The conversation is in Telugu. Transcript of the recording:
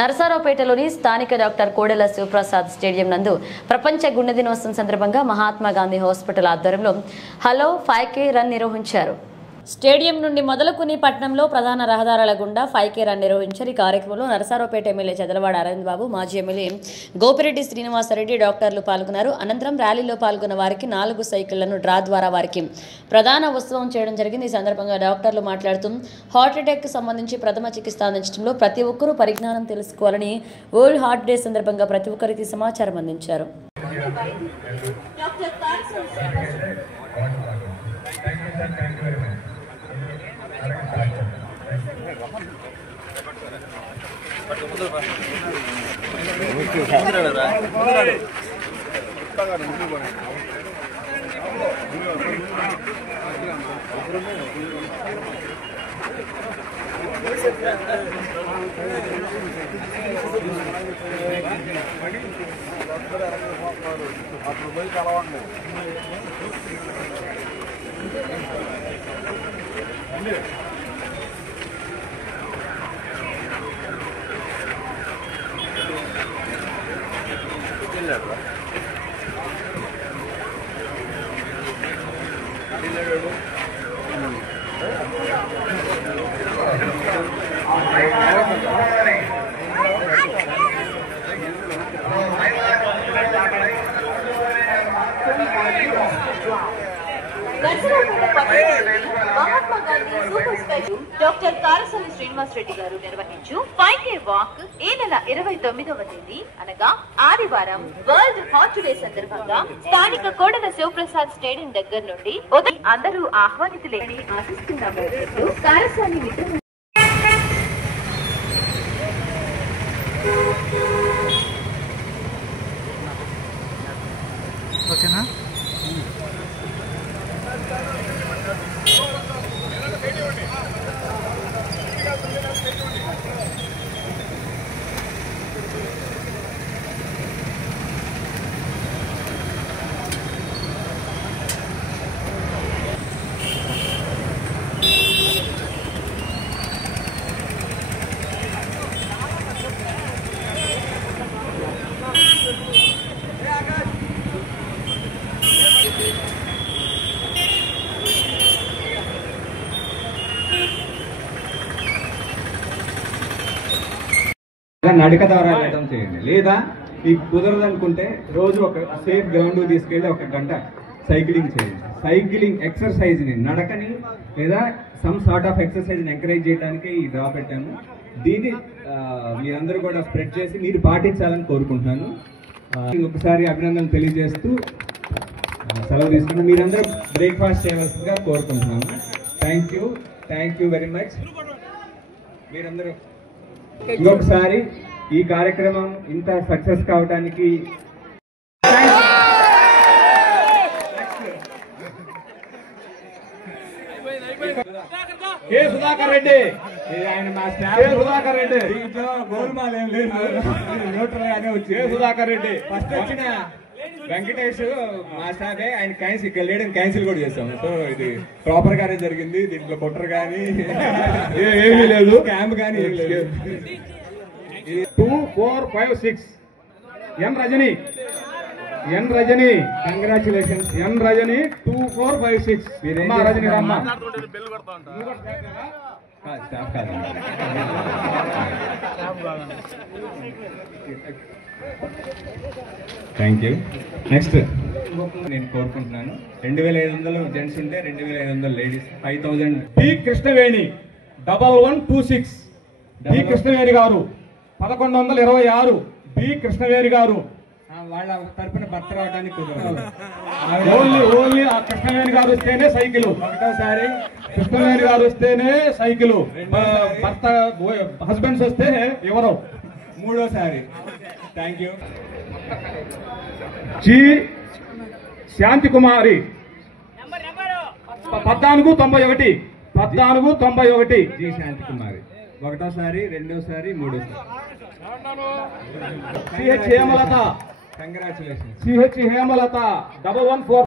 నరసరావుపేటలోని స్థానిక డాక్టర్ కోడెల శివప్రసాద్ స్టేడియం నందు ప్రపంచ గుండె దినోత్సవం సందర్భంగా మహాత్మా గాంధీ హాస్పిటల్ ఆధ్వర్యంలో హలో 5K రన్ నిర్వహించారు. స్టేడియం నుండి మొదలుకుని పట్టణంలో ప్రధాన రహదారుల గుండా 5K రన్ నిర్వహించారు. ఈ కార్యక్రమంలో నరసరావుపేట ఎమ్మెల్యే చదలవాడ అరవింద్ బాబు, మాజీ ఎమ్మెల్యే గోపిరెడ్డి శ్రీనివాసరెడ్డి, డాక్టర్లు పాల్గొన్నారు. అనంతరం ర్యాలీలో పాల్గొన్న వారికి 4 సైకిళ్లను డ్రా ద్వారా వారికి ప్రధాన ఉత్సవం చేయడం జరిగింది. ఈ సందర్భంగా డాక్టర్లు మాట్లాడుతూ హార్ట్ అటాక్ కు సంబంధించి ప్రథమ చికిత్స అందించడంలో ప్రతి ఒక్కరూ పరిజ్ఞానం తెలుసుకోవాలని వరల్డ్ హార్ట్ డే సందర్భంగా ప్రతి ఒక్కరికి సమాచారం అందించారు. Mahatma Gandhi super special doctor Karasani Srinivas Reddy గారు నిర్వహించు 5K వాక్ ఈ నెల 29వ తేదీ అనగా ఆదివారం వరల్డ్ హార్ట్ డే సందర్భంగా స్థానిక కోడెల శివప్రసాద్ స్టేడియం దగ్గర నుండి ఉదయం అందరూ ఆహ్వానితులేని ఆశిస్తున్నాము. కారసాని మిత్రులు ఓకేనా? నడక ద్వారా వెళ్ళడం చేయండి. లేదా మీకు కుదరదు అనుకుంటే రోజు ఒక సేఫ్ గ్రౌండ్ తీసుకెళ్ళి 1 గంట సైక్లింగ్ చేయండి. సైక్లింగ్ ఎక్సర్సైజ్ని, నడకని లేదా సమ్ సార్ట్ ఆఫ్ ఎక్సర్సైజ్ని ఎంకరేజ్ చేయడానికి ఈ డ్రా పెట్టాము. దీన్ని మీరందరూ కూడా స్ప్రెడ్ చేసి మీరు పాటించాలని కోరుకుంటున్నాను. ఒకసారి అభినందనలు తెలియజేస్తూ సెలవు తీసుకుని మీరందరూ బ్రేక్ఫాస్ట్ చేయవలసిందిగా కోరుకుంటున్నాను. Thank you very much. మీరందరూ ఇంకొకసారి ఈ కార్యక్రమం ఇంత సక్సెస్ కావడానికి కె సుధాకర్ రెడ్డి, ఆయన మా స్టాఫ్. సుధాకర్ రెడ్డి దీంట్లో గోల్మాల్ ఏం లేదు, న్యూట్రల్ గానే వచ్చి సుధాకర్ రెడ్డి ఫస్ట్ వచ్చిన వెంకటేష్ మా స్టాఫే. ఆయన క్యాన్సిల్ ఇక్కడ లేడని క్యాన్సిల్ కూడా చేస్తాము. సో ఇది ప్రాపర్ గానే జరిగింది. దీంట్లో బొట్టర్ కానీ ఏమీ లేదు, క్యాంప్ కానీ ఏం లేదు. 2 4 5 6 ఎన్ రజని కంగ్రాచులేషన్స్. ఎన్ రజని 2 4 5 6 రజని రమ్మ. స్టాఫ్ కాదు. Thank you. నెక్స్ట్ నేను కోరుకుంటున్నాను 2500 జెంట్స్ ఉంటే 2500 ladies, 5000. P Krishnaveni 1126 B Krishnaveni గారు 1126 బి కృష్ణవేణి గారు. వాళ్ళ తరఫున భర్త రావడానికి కుదరదు. ఓన్లీ ఆ కృష్ణవేణి గారు వస్తేనే సైకిల్. ఒకటోసారి కృష్ణవేణి గారు వస్తేనే సైకిల్. భర్త హస్బెండ్స్ వస్తే ఎవరు. మూడోసారి. Thank you. G Shanti Kumari 1491 G Shanti Kumari. ఒకటోసారి, రెండోసారి, మూడోసారి. CH Hemalatha congratulation. CH Hemalatha 114